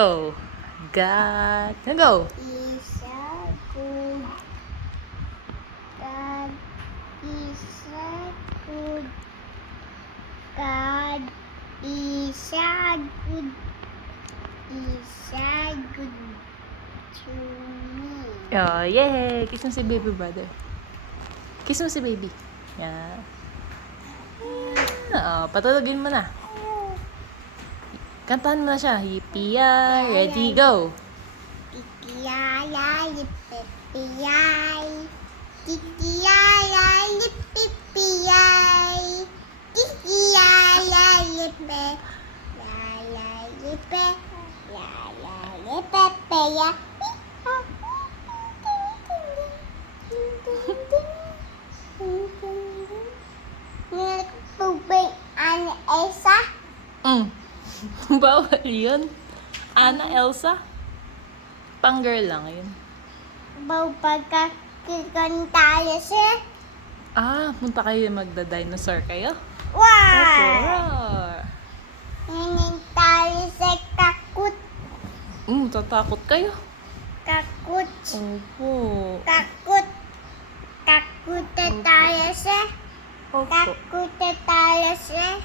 Go. God. Go. Is a good. God is a good. God is a good. Is a good to me. Oh, yay! Kiss mo si baby brother. Kiss mo si baby. Yan. Oh, patulogin mo na. Kantahan mo na siya. Yippee-yay! Ready, go! Pipiyay, pipiyay. Pipiyay, pipiyay. Pipiyay, pipiyay. Tubig ang Elsa. Bawal yun. Ana, Elsa? Pang-girl lang yun. Bau pagkakikan tayo siya. Punta kayo magda-dinosaur kayo? Wow! Roar! Ngayon tayo sa kakut. Tatakot kayo. Kakut. Opo. Kakut. Kakut na tayo siya. Opo. Kakut na tayo siya.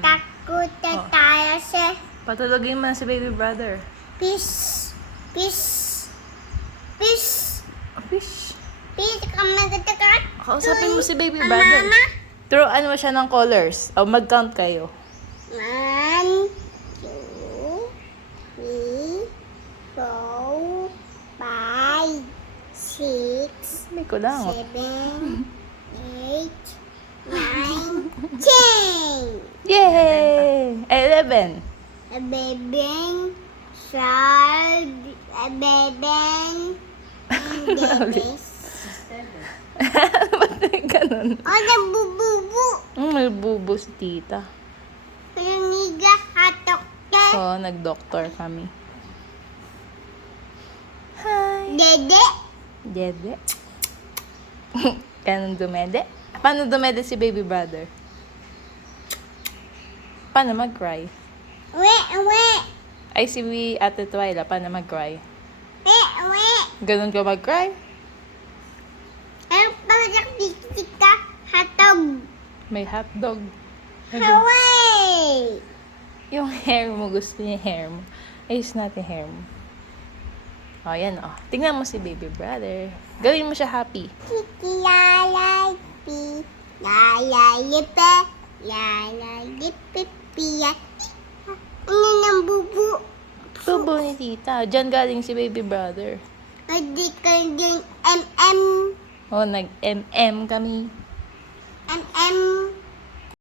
Kakut na Oh. tayo siya. Patulogin mo na si baby brother. Peace. Peace. Peace. Fish. Peace ka magatakat. Kausapin mo si baby brother. Mama. Turuan mo siya ng colors. O, mag-count kayo. 1, 2, 3, 4, 5, 6, May kulangot. 7, 8, 9, 10. Yay! 11. A bebeng, child, a bebeng, and bebes. Ba't may ganun? Oh, nabububu. May bubo si tita. Kaniga katok ka. Oo, nag-doctor kami. Hi! Dede. Dede. Ganun dumede? Paano dumede si baby brother? Paano mag-cry? Uwe, uwe. Ay, si Ate Twyla, paano mag-cry? Uwe. Ganun ka mag-cry? Ang pagkakisik ka, hatog. May hotdog. Haway! Yung hair mo, gusto niya hair mo. Ayos natin hair mo. O, yan o. Tingnan mo si baby brother. Gawin mo siya happy. Kiki lalay pi, lalay pe, lalay pe piya. Ano nang bubu? Tubo ni tita. Diyan galing si baby brother. Hindi ka din MM. O, nag-MM kami. MM.